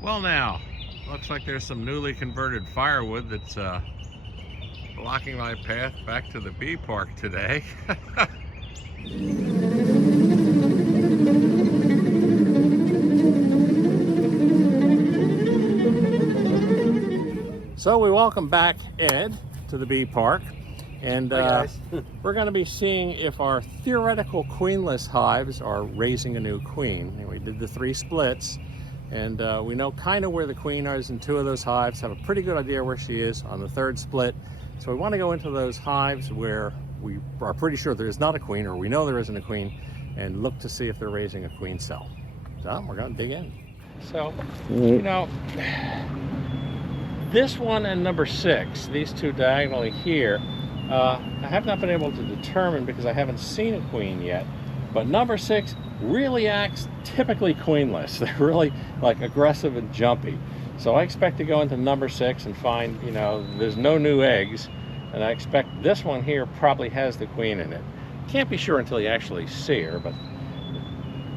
Well now, looks like there's some newly converted firewood that's blocking my path back to the bee park today. So we welcome back Ed to the bee park, and we're going to be seeing if our theoretical queenless hives are raising a new queen. And we did the 3 splits, and we know kind of where the queen is in 2 of those hives, have a pretty good idea where she is on the 3rd split. So we want to go into those hives where we are pretty sure there is not a queen, or we know there isn't a queen, and look to see if they're raising a queen cell. So we're going to dig in. So, you know, this one and number 6, these 2 diagonally here, I have not been able to determine because I haven't seen a queen yet, but number 6 really acts typically queenless. They're really like aggressive and jumpy. So I expect to go into number 6 and find, you know, there's no new eggs, and I expect this one here probably has the queen in it. Can't be sure until you actually see her, but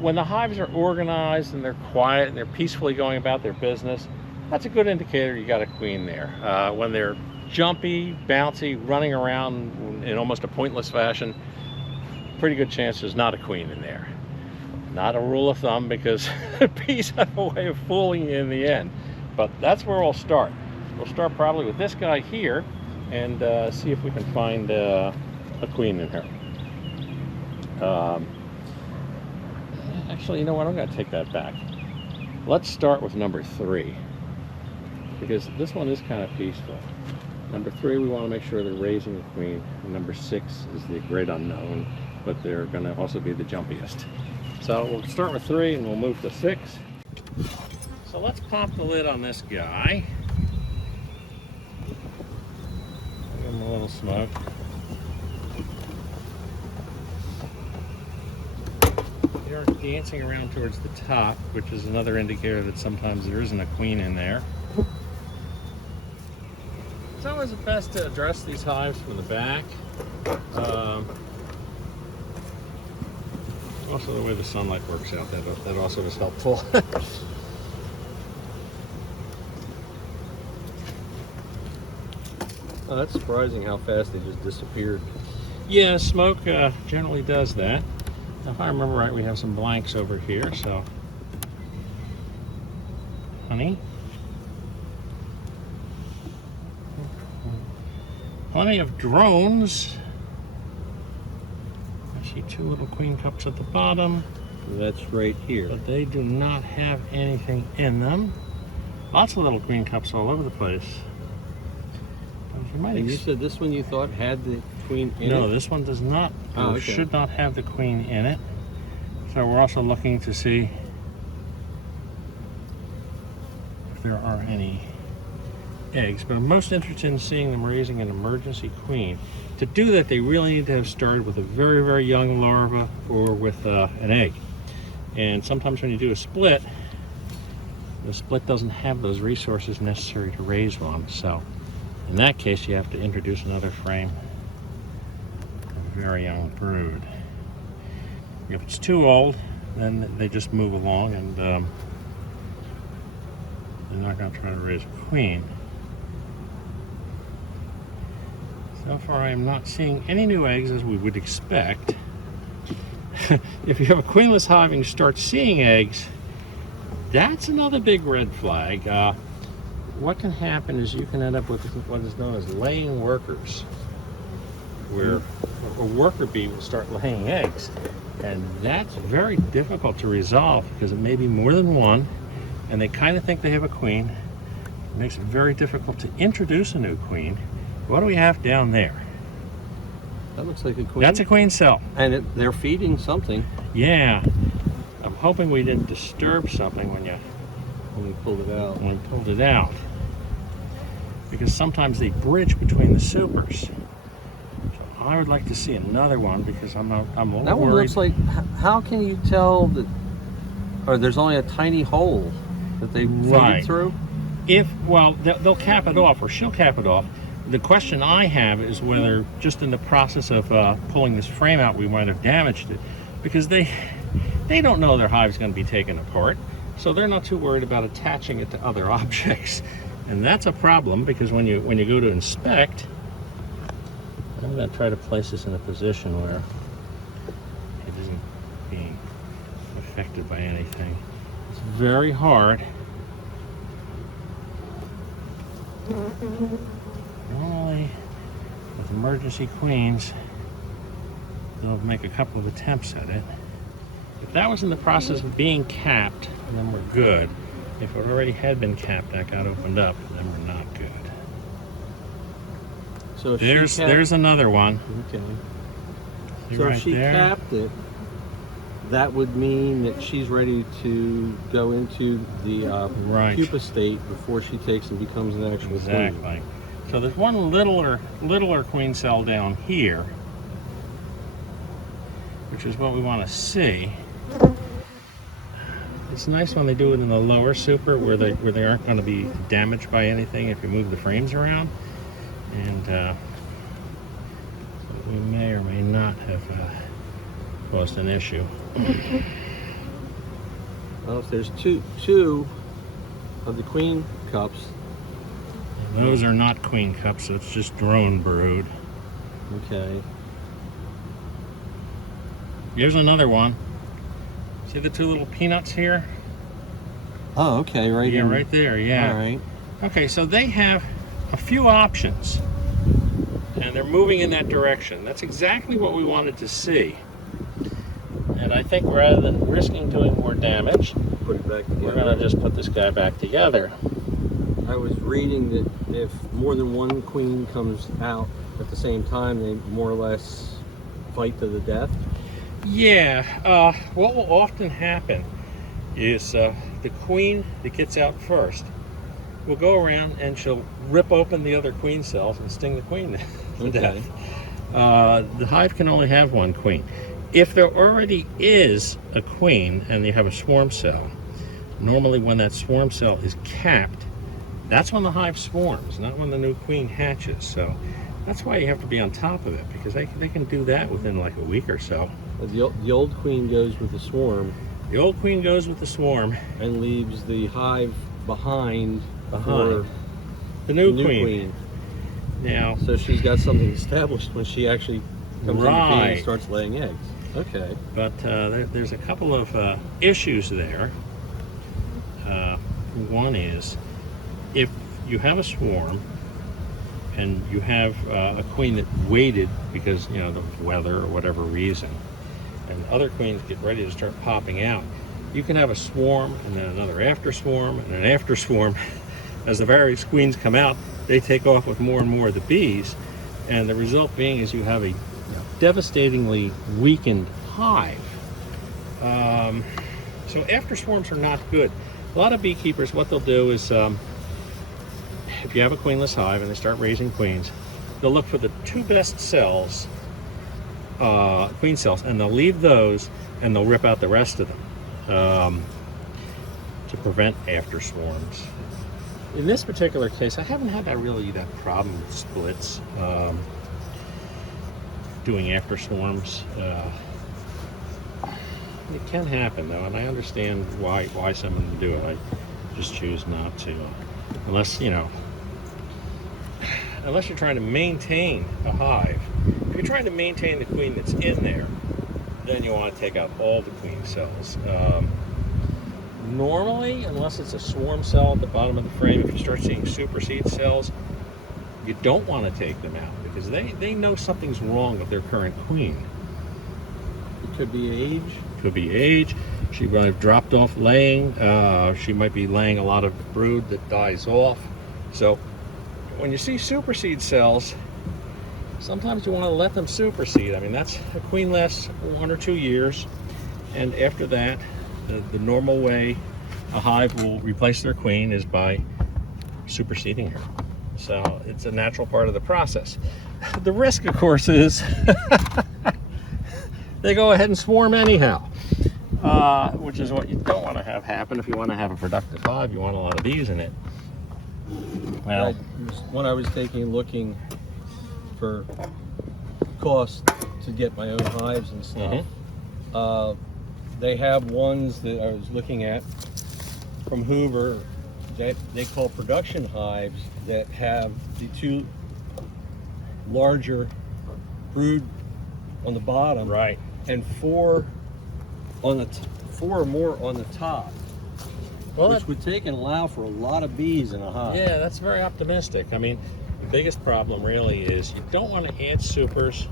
when the hives are organized and they're quiet and they're peacefully going about their business, that's a good indicator you got a queen there. When they're jumpy, bouncy, running around in almost a pointless fashion, pretty good chance there's not a queen in there. Not a rule of thumb, because bees have a way of fooling you in the end. But that's where we'll start. We'll start probably with this guy here and see if we can find a queen in her. Actually, you know what? I'm going to take that back. Let's start with number 3. Because this one is kind of peaceful. Number 3, we want to make sure they're raising a queen. And number 6 is the great unknown, but they're going to also be the jumpiest. So we'll start with 3 and we'll move to 6. So let's pop the lid on this guy. Give him a little smoke. They're dancing around towards the top, which is another indicator that sometimes there isn't a queen in there. It's always best to address these hives from the back. Also, the way the sunlight works out, that also is helpful. Oh, that's surprising how fast they just disappeared. Yeah, smoke generally does that. If I remember right, we have some blanks over here, so. Honey. Plenty of drones. I see 2 little queen cups at the bottom. That's right here. But they do not have anything in them. Lots of little queen cups all over the place. And you said this one you thought had the queen in it? No, this one does not. Oh, okay. Should not have the queen in it. So we're also looking to see if there are any eggs. But I'm most interested in seeing them raising an emergency queen. To do that, they really need to have started with a very, very young larva or with an egg. And sometimes when you do a split, the split doesn't have those resources necessary to raise one. So in that case, you have to introduce another frame of a very young brood. If it's too old, then they just move along, and they're not going to try to raise a queen. So far, I am not seeing any new eggs, as we would expect. If you have a queenless hive and you start seeing eggs, that's another big red flag. What can happen is you can end up with what is known as laying workers, where a worker bee will start laying eggs, and that's very difficult to resolve because it may be more than one, and they kind of think they have a queen. It makes it very difficult to introduce a new queen. What do we have down there? That looks like a queen. That's a queen cell. And they're feeding something. Yeah. I'm hoping we didn't disturb something when we pulled it out. When we pulled it out. Because sometimes they bridge between the supers. So I would like to see another one, because I'm a little that one worried. Looks like, how can you tell that, or there's only a tiny hole that they feed through? Well, they'll cap it off, or she'll cap it off. The question I have is whether just in the process of pulling this frame out, we might have damaged it, because they don't know their hive's going to be taken apart. So they're not too worried about attaching it to other objects. And that's a problem because when you go to inspect, I'm going to try to place this in a position where it isn't being affected by anything. It's very hard. Normally, with emergency queens, they'll make a couple of attempts at it. If that was in the process of being capped, then we're good. If it already had been capped, that got opened up, then we're not good. So if there's another one. Okay. See So right if she there? capped it, that would mean that she's ready to go into the Right. pupa state before she takes and becomes an actual queen. Exactly. So there's one littler queen cell down here, which is what we want to see. It's nice when they do it in the lower super where they aren't going to be damaged by anything if you move the frames around. And we may or may not have caused an issue. Well, if there's two of the queen cups. Those are not queen cups, so it's just drone brood. Okay. Here's another one. See the two little peanuts here? Oh, okay, right Yeah, in. right there, yeah. All right. Okay, so they have a few options, and they're moving in that direction. That's exactly what we wanted to see. And I think rather than risking doing more damage, Put it back together. we're going to just put this guy back together. I was reading that if more than one queen comes out at the same time, they more or less fight to the death. Yeah, what will often happen is the queen that gets out first will go around and she'll rip open the other queen cells and sting the queen to death. The hive can only have one queen. If there already is a queen and you have a swarm cell, normally when that swarm cell is capped, that's when the hive swarms, not when the new queen hatches. So that's why you have to be on top of it, because they can do that within like a week or so. The old queen goes with the swarm. The old queen goes with the swarm And leaves the hive behind for the new the queen. Now, So she's got something established when she actually comes into being Right. and starts laying eggs. Okay. but there's a couple of issues there. One is, if you have a swarm and you have a queen that waited because, you know, the weather or whatever reason, and other queens get ready to start popping out, you can have a swarm and then another after swarm and an after swarm. As the various queens come out, they take off with more and more of the bees, and the result being is you have a devastatingly weakened hive. So after swarms are not good. A lot of beekeepers, what they'll do is, if you have a queenless hive and they start raising queens, they'll look for the two best cells, queen cells, and they'll leave those and they'll rip out the rest of them to prevent after swarms. In this particular case, I haven't had that problem with splits doing after swarms. It can happen though, and I understand why some of them do it. I just choose not to, unless you're trying to maintain a hive. If you're trying to maintain the queen that's in there, then you want to take out all the queen cells. Normally, unless it's a swarm cell at the bottom of the frame, if you start seeing superseed cells, you don't want to take them out because they know something's wrong with their current queen. It could be age. Could be age. She might have dropped off laying. She might be laying a lot of brood that dies off. So when you see superseed cells, sometimes you want to let them superseed. I mean, that's a queen lasts 1 or 2 years, and after that, the normal way a hive will replace their queen is by superseding her. So it's a natural part of the process. The risk, of course, is they go ahead and swarm anyhow, which is what you don't want to have happen. If you want to have a productive hive, you want a lot of bees in it. Well, When I was looking for cost to get my own hives and stuff, they have ones that I was looking at from Hoover that they call production hives that have the two larger brood on the bottom, Right. and four or more on the top, Well, which would take and allow for a lot of bees in a hive. yeah, that's very optimistic. I mean, the biggest problem really is you don't want to add supers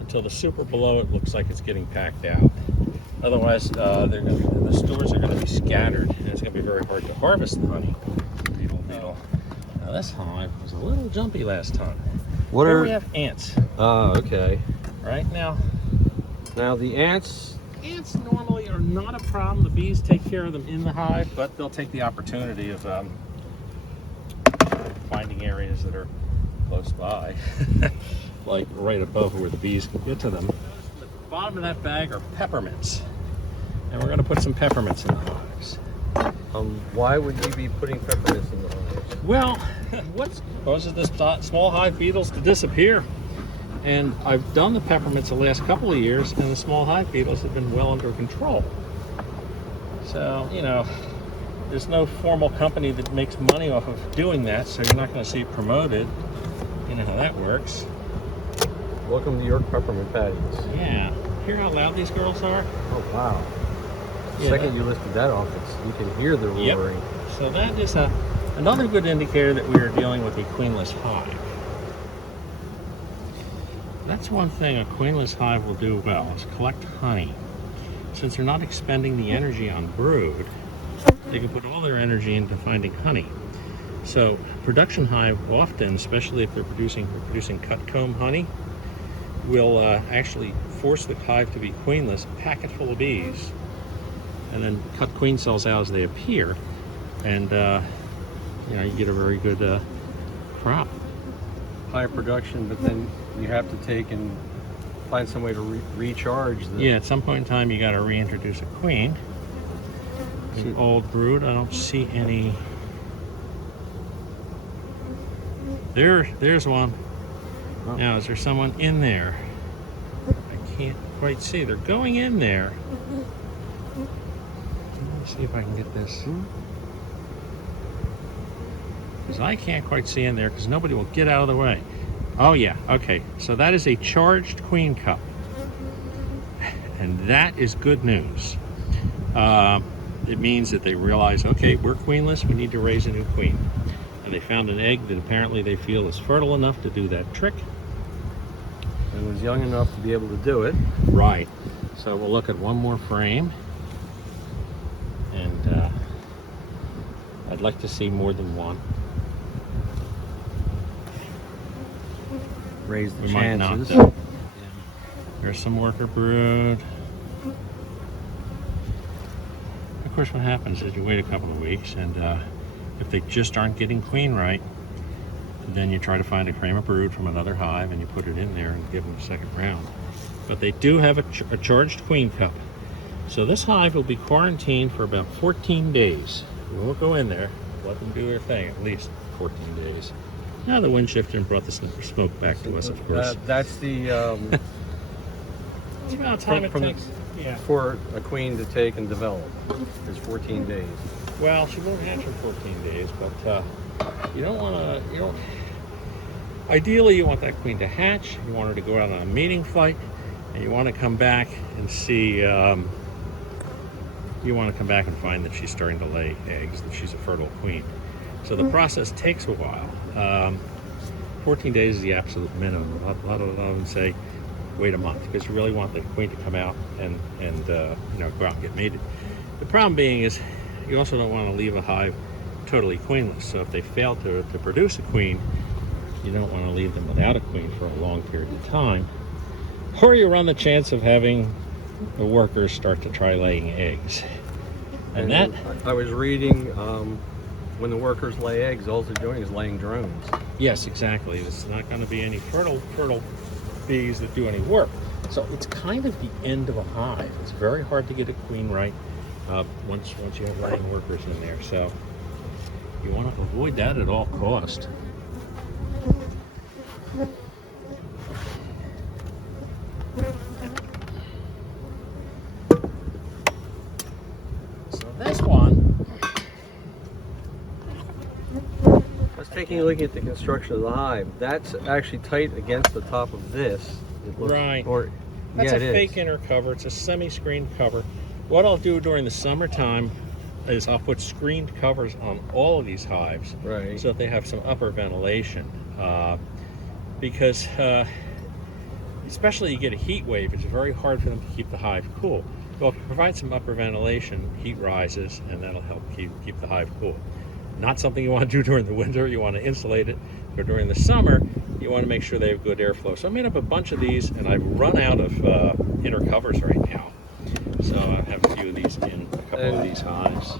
until the super below it looks like it's getting packed out. Otherwise, the stores are going to be scattered, and it's going to be very hard to harvest the honey. Beetle. Now this hive was a little jumpy last time. What Here are? we have ants. Oh, okay. Right now, Now the ants. ants normally are not a problem. The bees take care of them in the hive, but they'll take the opportunity of finding areas that are close by, like right above where the bees can get to them. At the bottom of that bag are peppermints, and we're going to put some peppermints in the hives. Why would you be putting peppermints in the hives? Well, what causes this small hive beetles to disappear? And I've done the peppermints the last couple of years, and the small hive beetles have been well under control. So, you know, there's no formal company that makes money off of doing that, so you're not going to see it promoted. You know how that works. Welcome to York peppermint patties. Yeah. Hear how loud these girls are? Oh wow! The Yeah, second you lifted that off, you can hear the roaring. So that is another good indicator that we are dealing with a queenless hive. That's one thing a queenless hive will do well, is collect honey. Since they're not expending the energy on brood, they can put all their energy into finding honey. So production hive often, especially if they're producing cut comb honey, will actually force the hive to be queenless, pack it full of bees, and then cut queen cells out as they appear, and you know, you get a very good crop. High production, but then you have to take and find some way to recharge the... Yeah, at some point in time you got to reintroduce a queen. The old brood, I don't see any. There's one. Oh. Now, is there someone in there? I can't quite see. They're going in there. Let me see if I can get this. Because I can't quite see in there because nobody will get out of the way. Oh yeah, okay. So that is a charged queen cup. And that is good news. It means that they realize, okay, we're queenless, we need to raise a new queen. And they found an egg that apparently they feel is fertile enough to do that trick. It was young enough to be able to do it. Right. So we'll look at one more frame. And I'd like to see more than one. Raise the We might not, chances. though. There's some worker brood. Of course, what happens is you wait a couple of weeks, and if they just aren't getting queen right, then you try to find a frame of brood from another hive and you put it in there and give them a second round. But they do have a charged queen cup. So this hive will be quarantined for about 14 days. We won't go in there. Let them do their thing at least 14 days. Now the wind shifted and brought the smoke back to us, of course. That's the It's about time from it takes. Yeah. for a queen to take and develop. It's 14 days. Well, she won't hatch in 14 days, but you don't want to. Ideally, you want that queen to hatch. You want her to go out on a mating flight, and you want to come back and see. You want to come back and find that she's starting to lay eggs, that she's a fertile queen. So the process takes a while. 14 days is the absolute minimum. A lot of them say wait a month because you really want the queen to come out and go out and get mated. The problem being is you also don't want to leave a hive totally queenless. So if they fail to produce a queen, you don't want to leave them without a queen for a long period of time, or you run the chance of having the workers start to try laying eggs. And that I was reading when the workers lay eggs, all they're doing is laying drones. Yes, exactly. It's not going to be any fertile bees that do any work. So it's kind of the end of a hive. It's very hard to get a queen right once you have laying workers in there. So you want to avoid that at all cost. So this one I was taking a look at the construction of the hive. That's actually tight against the top of this. It looks, Right. Or, That's yeah, a it fake is. inner cover. It's a semi-screened cover. What I'll do during the summertime is I'll put screened covers on all of these hives, Right. so that they have some upper ventilation. Because especially you get a heat wave, it's very hard for them to keep the hive cool. Well, if you provide some upper ventilation, heat rises, and that'll help keep the hive cool. Not something you want to do during the winter. You want to insulate it, but during the summer, you want to make sure they have good airflow. So I made up a bunch of these, and I've run out of inner covers right now. So I have a few of these in a couple of these hives.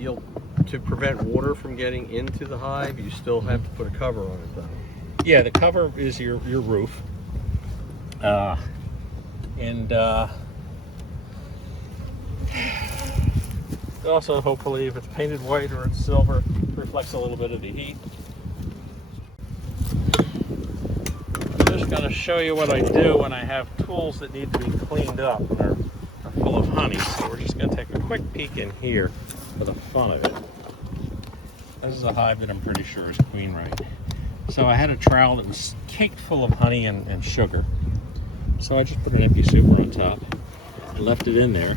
To prevent water from getting into the hive, you still have to put a cover on it, though. Yeah, the cover is your roof. Also, hopefully, if it's painted white or it's silver, reflects a little bit of the heat. I'm just going to show you what I do when I have tools that need to be cleaned up and are full of honey. So we're just going to take a quick peek in here for the fun of it. This is a hive that I'm pretty sure is queen right. So I had a trowel that was caked full of honey and sugar. So I just put an empty super on top and left it in there.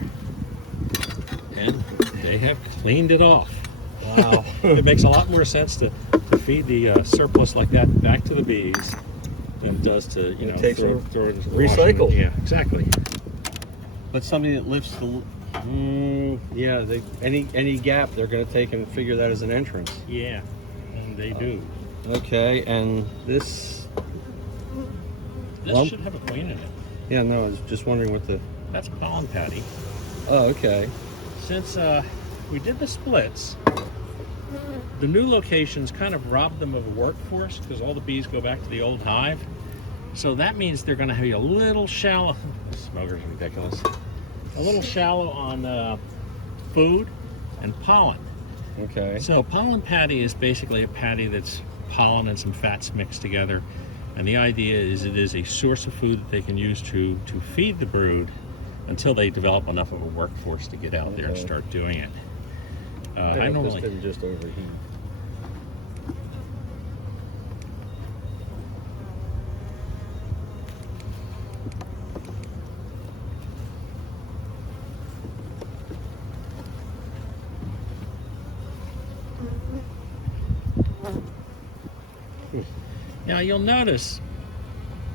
And they have cleaned it off. Wow. It makes a lot more sense to feed the surplus like that back to the bees than it does to, you know, throw it recycle. Yeah, exactly. But something that lifts the, yeah, any gap they're going to take and figure that as an entrance. Yeah, and they do. Okay, and this Should have a queen in it. Yeah, no, I was just wondering what the. That's pollen patty. Oh, okay. Since we did the splits, the new locations kind of robbed them of a workforce because all the bees go back to the old hive. So that means they're going to be a little shallow. The smoker's ridiculous. A little shallow on food and pollen. Okay. So pollen patty is basically a patty that's pollen and some fats mixed together. And the idea is it is a source of food that they can use to feed the brood until they develop enough of a workforce to get out there and start doing it. I normally this didn't just overheat. Now you'll notice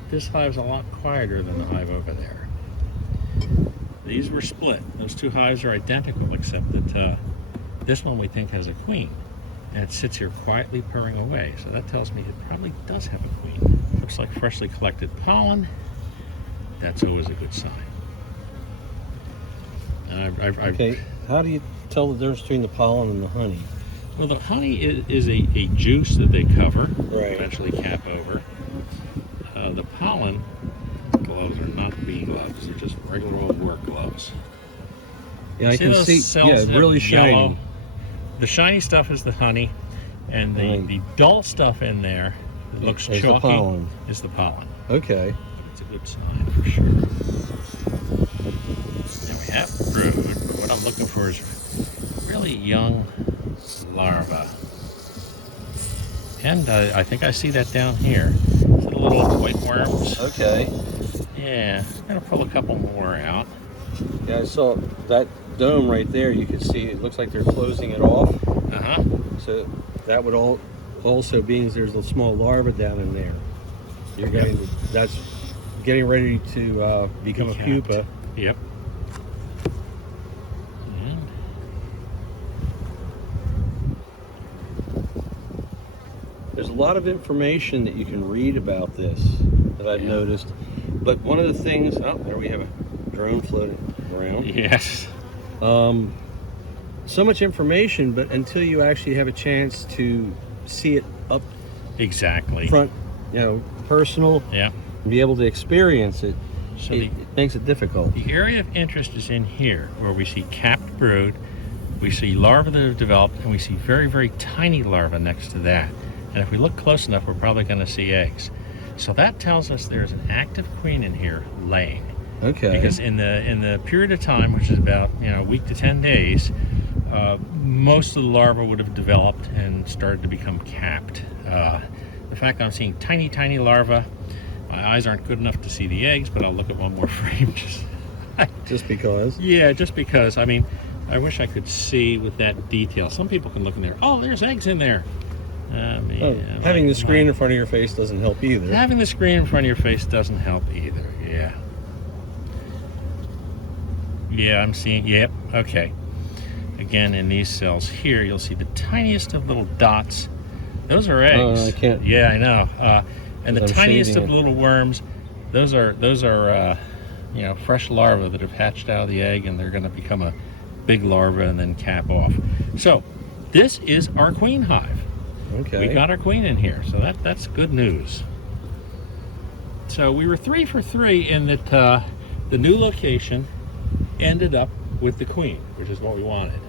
this hive's a lot quieter than the hive over there. These were split. Those two hives are identical except that this one we think has a queen. And it sits here quietly purring away. So that tells me it probably does have a queen. Looks like freshly collected pollen. That's always a good sign. Okay, how do you tell the difference between the pollen and the honey? Well, the honey is a juice that they cover, Right. eventually cap over. The pollen gloves are not bee gloves; they're just regular old work gloves. Yeah, I can those see. cells Yeah, that really have yellow? shiny. The shiny stuff is the honey, and the dull stuff in there that looks Is the chalky pollen. is the pollen. Okay. It's a good sign for sure. Now we have brood, but what I'm looking for is really young larva. And I think I see that down here. The little white worms. Okay. Yeah, I'm gonna pull a couple more out. Yeah, I saw that dome right there. You can see it looks like they're closing it off. Uh-huh. So that would also means there's a small larva down in there. You're getting that's getting ready to become a pupa. Yep. There's a lot of information that you can read about this that I've noticed. But one of the things, oh, there we have a drone floating around. Yes. So much information, but until you actually have a chance to see it up Exactly. front, personal, Yeah. and be able to experience it, So it makes it difficult. the area of interest is in here, where we see capped brood, we see larvae that have developed, and we see very, very tiny larvae next to that. And if we look close enough, we're probably going to see eggs. So that tells us there's an active queen in here laying. Okay. Because in the period of time, which is about a week to 10 days, most of the larvae would have developed and started to become capped. The fact that I'm seeing tiny, tiny larvae, my eyes aren't good enough to see the eggs, but I'll look at one more frame. Just because? Yeah, just because. I mean, I wish I could see with that detail. Some people can look in there. Oh, there's eggs in there. Having the screen in front of your face doesn't help either. Having the screen in front of your face doesn't help either. Yeah. Yeah, I'm seeing. Yep. Okay. Again, in these cells here, you'll see the tiniest of little dots. Those are eggs. I can't. Yeah, I know. And the I'm tiniest shading of it. little worms. Those are you know, fresh larvae that have hatched out of the egg, and they're going to become a big larva and then cap off. So, this is our queen hive. Okay. We got our queen in here, so that's good news. So we were 3 for 3 in that the new location ended up with the queen, which is what we wanted.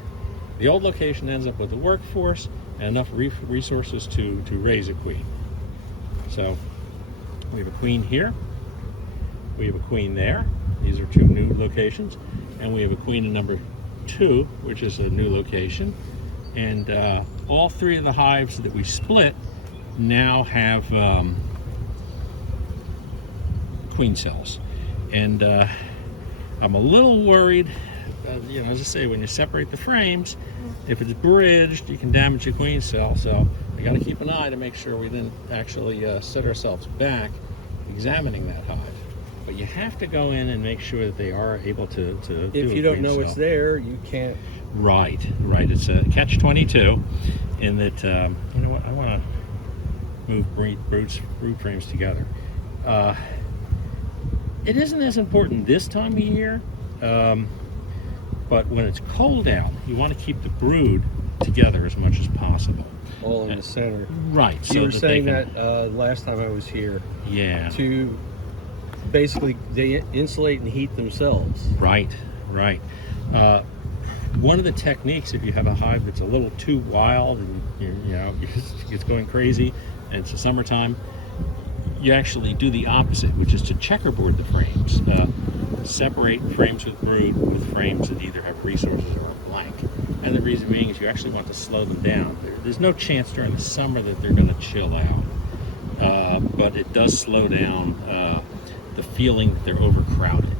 The old location ends up with the workforce and enough resources to raise a queen. So we have a queen here, we have a queen there. These are 2 new locations, and we have a queen in number 2, which is a new location. And all 3 of the hives that we split now have queen cells. And I'm a little worried, you know, as I say, when you separate the frames, if it's bridged, you can damage a queen cell. So I got to keep an eye to make sure we didn't actually set ourselves back examining that hive. But you have to go in and make sure that they are able to do If you don't know it's there, you can't. Right. It's a catch-22 in that, you know what, I want to move brood frames together. It isn't as important this time of year, but when it's cold out, you want to keep the brood together as much as possible. All in the center. Right. You were saying that last time I was here. Yeah. To basically, they insulate and heat themselves. Right. One of the techniques, if you have a hive that's a little too wild and you know it's going crazy and it's the summertime, you actually do the opposite, which is to checkerboard the frames. Separate frames with brood with frames that either have resources or are blank. And the reason being is you actually want to slow them down. There's no chance during the summer that they're going to chill out, but it does slow down the feeling that they're overcrowded.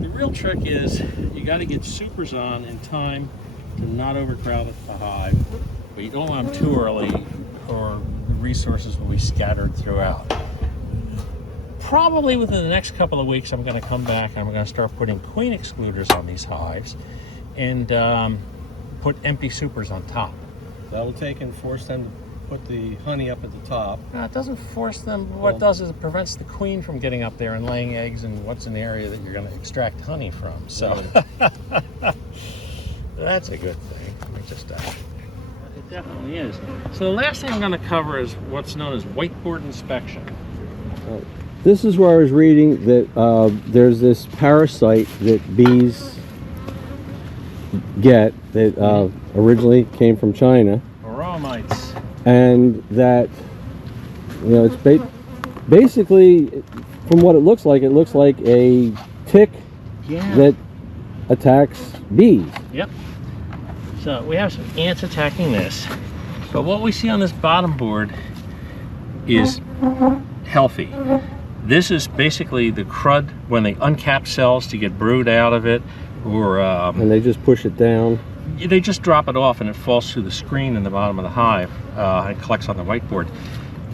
The real trick is you got to get supers on in time to not overcrowd the hive, but you don't want them too early or the resources will be scattered throughout. Probably within the next couple of weeks I'm going to come back and I'm going to start putting queen excluders on these hives and put empty supers on top. That'll take and force them to put the honey up at the top. No, it doesn't force them. What it does is it prevents the queen from getting up there and laying eggs in what's an area that you're going to extract honey from. So that's a good thing. Let me just it definitely is. So the last thing I'm going to cover is what's known as whiteboard inspection. This is where I was reading that there's this parasite that bees get that originally came from China. Aromites. And that, you know, it's basically, from what it looks like a tick that attacks bees. Yep. So we have some ants attacking this, but what we see on this bottom board is healthy. This is basically the crud when they uncap cells to get brood out of it, or and they just push it down. They just drop it off and it falls through the screen in the bottom of the hive and collects on the whiteboard.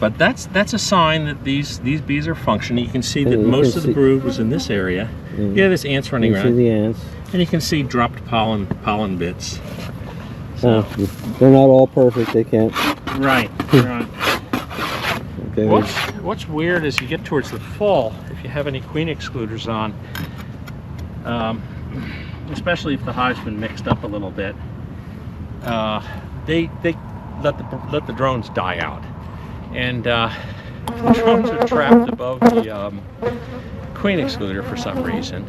But that's a sign that these bees are functioning. You can see that most of the brood was in this area. Yeah, there's ants running around. You see the ants. And you can see dropped pollen bits. So, they're not all perfect. They can't. Right. Okay. What's weird is you get towards the fall, if you have any queen excluders on, especially if the hive's been mixed up a little bit, they let the drones die out, and the drones are trapped above the queen excluder for some reason.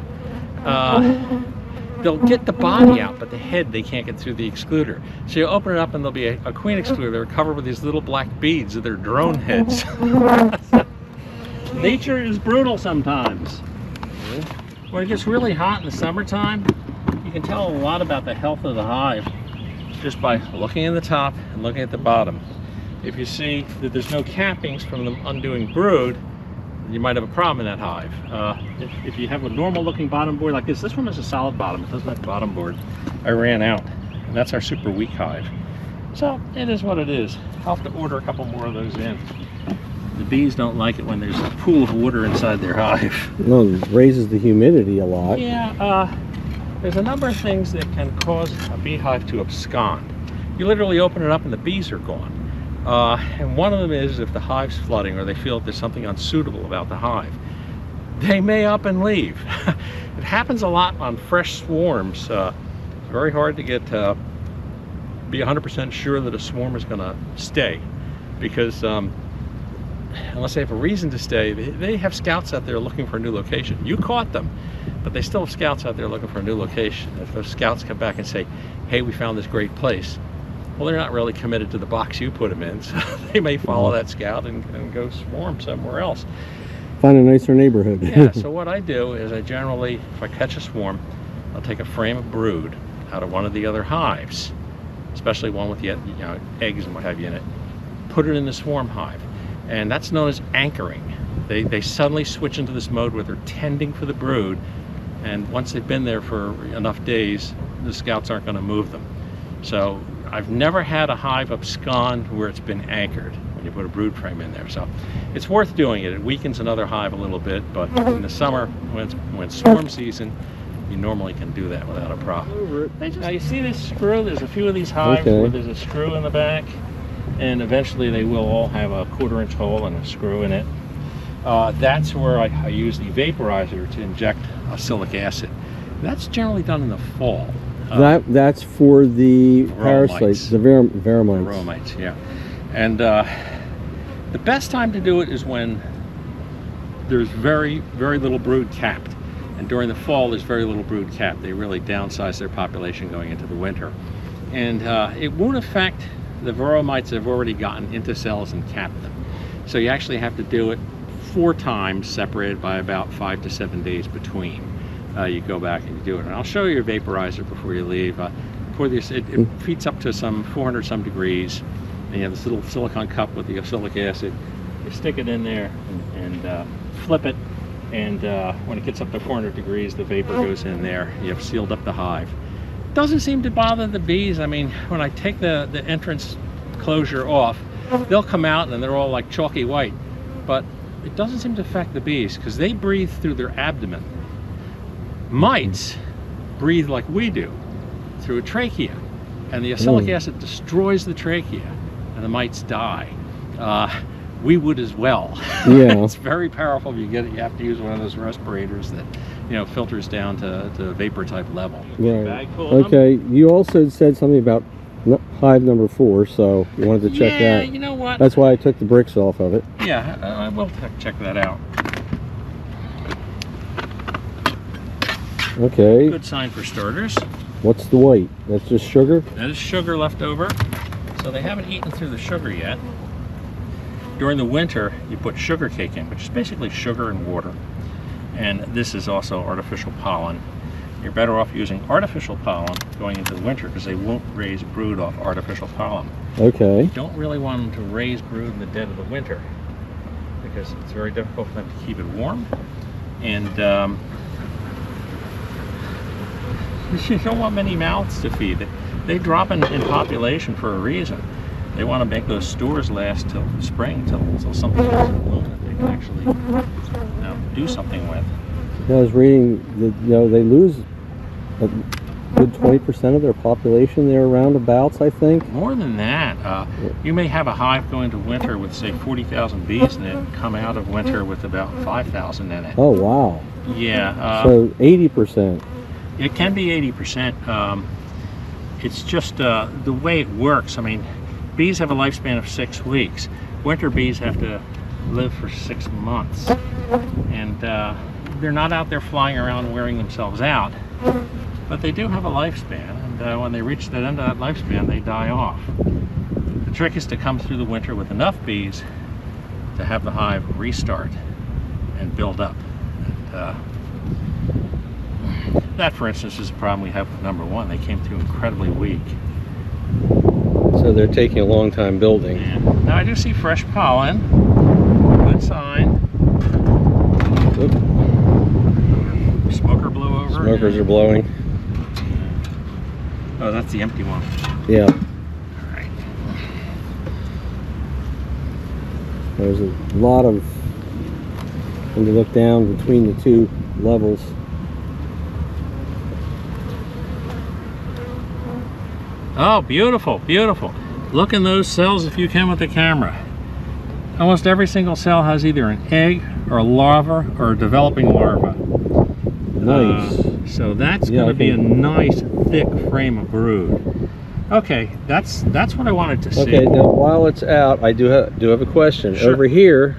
They'll get the body out, but the head they can't get through the excluder. So you open it up and there'll be a queen excluder covered with these little black beads that are drone heads. Nature is brutal sometimes. When it gets really hot in the summertime, you can tell a lot about the health of the hive just by looking in the top and looking at the bottom. If you see that there's no cappings from them undoing brood, you might have a problem in that hive. If you have a normal looking bottom board like this one is a solid bottom, it doesn't have a bottom board. I ran out, and that's our super weak hive. So it is what it is. I'll have to order a couple more of those in. The bees don't like it when there's a pool of water inside their hive. Well, it raises the humidity a lot. Yeah, there's a number of things that can cause a beehive to abscond. You literally open it up and the bees are gone. And one of them is if the hive's flooding or they feel that there's something unsuitable about the hive. They may up and leave. It happens a lot on fresh swarms. It's very hard to get be 100% sure that a swarm is going to stay, because unless they have a reason to stay, they have scouts out there looking for a new location. You caught them, but they still have scouts out there looking for a new location. If those scouts come back and say, hey, we found this great place, well, they're not really committed to the box you put them in, so they may follow that scout and go swarm somewhere else. Find a nicer neighborhood. Yeah, so what I do is I generally, if I catch a swarm, I'll take a frame of brood out of one of the other hives, especially one with the eggs and what have you in it, put it in the swarm hive. And that's known as anchoring. They suddenly switch into this mode where they're tending for the brood, and once they've been there for enough days, the scouts aren't going to move them. So I've never had a hive abscond where it's been anchored when you put a brood frame in there. So it's worth doing it. It weakens another hive a little bit, but in the summer, when it's swarm season, you normally can do that without a problem. Now you see this screw? There's a few of these hives where there's a screw in the back, and eventually they will all have a 1/4-inch hole and a screw in it. That's where I use the vaporizer to inject acrylic acid. That's generally done in the fall. That's for the parasites, the veromites. Veromites, yeah. And the best time to do it is when there's very, very little brood capped. And during the fall, there's very little brood capped. They really downsize their population going into the winter. And it won't affect the veromites that have already gotten into cells and capped them. So you actually have to do it 4 times, separated by about 5 to 7 days between. You go back and you do it. And I'll show you your vaporizer before you leave. For this, it heats up to some 400 some degrees. And you have this little silicone cup with the acrylic acid. You stick it in there and flip it. And when it gets up to 400 degrees, the vapor goes in there. You have sealed up the hive. Doesn't seem to bother the bees. I mean, when I take the entrance closure off, they'll come out and they're all like chalky white. But it doesn't seem to affect the bees because they breathe through their abdomen. Mites breathe like we do, through a trachea. And the acrylic acid destroys the trachea and the mites die. We would as well. Yeah. It's very powerful. If you get it, you have to use one of those respirators that, filters down to vapor type level. Right. Okay. You also said something about hive number 4, so you wanted to check that. Yeah, you know what? That's why I took the bricks off of it. Yeah, I will check that out. Okay. Good sign for starters. What's the white? That's just sugar? That is sugar left over. So they haven't eaten through the sugar yet. During the winter, you put sugar cake in, which is basically sugar and water. And this is also artificial pollen. You're better off using artificial pollen going into the winter because they won't raise brood off artificial pollen. Okay. You don't really want them to raise brood in the dead of the winter because it's very difficult for them to keep it warm. And you don't want many mouths to feed. They drop in population for a reason. They want to make those stores last till spring, till something comes in bloom that they can actually do something with. I was reading that they lose a good 20% of their population there roundabouts, I think. More than that. You may have a hive go into winter with, say, 40,000 bees in it and come out of winter with about 5,000 in it. Oh, wow. Yeah. So 80%. It can be 80%. It's just the way it works. I mean, bees have a lifespan of 6 weeks. Winter bees have to live for 6 months. And they're not out there flying around wearing themselves out, but they do have a lifespan. And when they reach the end of that lifespan, they die off. The trick is to come through the winter with enough bees to have the hive restart and build up. And, that, for instance, is a problem we have with number 1. They came through incredibly weak. So they're taking a long time building. Yeah. Now I do see fresh pollen. Good sign. Oop. Smoker blew over. Smokers are blowing. Oh, that's the empty one. Yeah. All right. There's a lot of, when you look down between the two levels. Oh, beautiful, beautiful. Look in those cells if you can with the camera. Almost every single cell has either an egg or a larva or a developing larva. Nice. So that's going to be a nice thick frame of brood. Okay, that's what I wanted to see. Okay, now while it's out, I do have a question. Sure. Over here,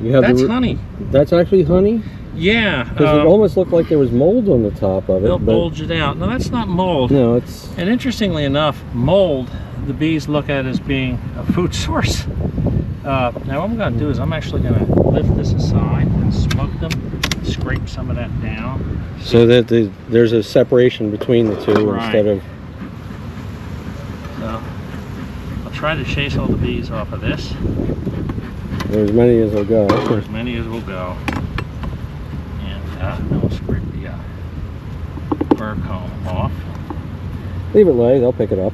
you have That's honey. That's actually honey? Yeah. Because it almost looked like there was mold on the top of it. They'll bulge it out. No, that's not mold. No, it's... And interestingly enough, mold, the bees look at as being a food source. Now what I'm going to do is I'm actually going to lift this aside and smoke them, scrape some of that down. So that there's a separation between the two instead of... So I'll try to chase all the bees off of this. Or as many as will go. Or as many as will go. And then we'll scrape the fur comb off. Leave it lay, they'll pick it up.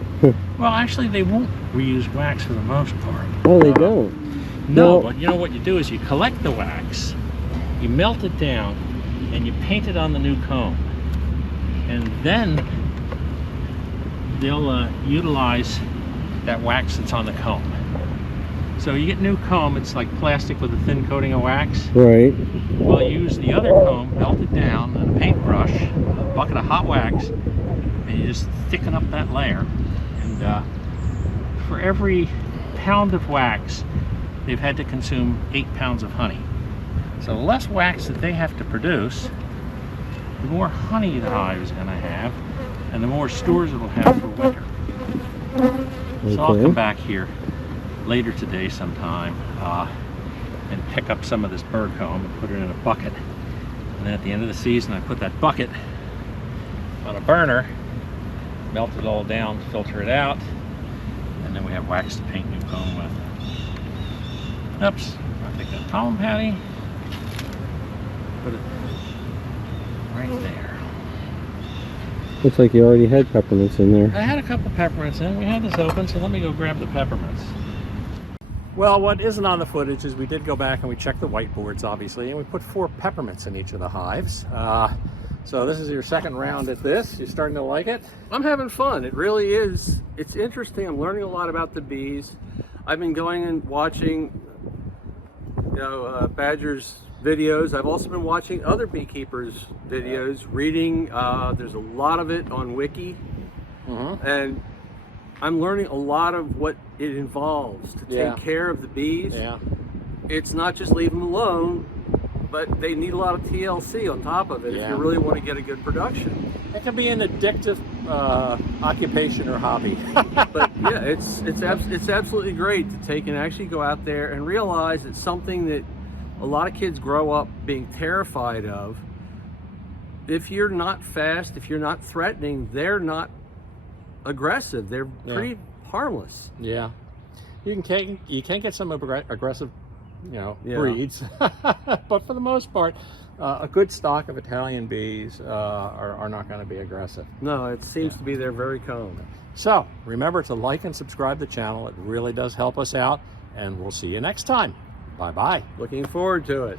Well, actually, they won't reuse wax for the most part. Oh, they don't? No, but you know what you do is you collect the wax, you melt it down, and you paint it on the new comb. And then they'll utilize that wax that's on the comb. So you get new comb, it's like plastic with a thin coating of wax. Right. Well, you use the other comb, melt it down on a paintbrush, a bucket of hot wax, and you just thicken up that layer. And for every pound of wax, they've had to consume 8 pounds of honey. So the less wax that they have to produce, the more honey the hive is going to have, and the more stores it'll have for winter. Okay. So I'll come back here later today sometime and pick up some of this bird comb and put it in a bucket. And then at the end of the season, I put that bucket on a burner, melt it all down, filter it out, and then we have wax to paint new comb with. Oops, I'll take that pollen patty, put it right there. Looks like you already had peppermints in there. I had a couple peppermints in. We had this open, so let me go grab the peppermints. Well, what isn't on the footage is we did go back and we checked the whiteboards, obviously, and we put 4 peppermints in each of the hives. So this is your second round at this. You starting to like it? I'm having fun. It really is. It's interesting. I'm learning a lot about the bees. I've been going and watching, Badger's videos. I've also been watching other beekeepers' videos, reading. There's a lot of it on Wiki, and I'm learning a lot of what it involves to take care of the bees. Yeah. It's not just leave them alone, but they need a lot of TLC on top of it if you really want to get a good production. It can be an addictive occupation or hobby. But yeah, it's absolutely great to take and actually go out there and realize it's something that a lot of kids grow up being terrified of. If you're not fast, if you're not threatening, they're not aggressive. They're pretty harmless. Yeah, you can get some aggressive, breeds, but for the most part, a good stock of Italian bees are not going to be aggressive. No, it seems to be they're very calm. So remember to like and subscribe to the channel. It really does help us out, and we'll see you next time. Bye-bye. Looking forward to it.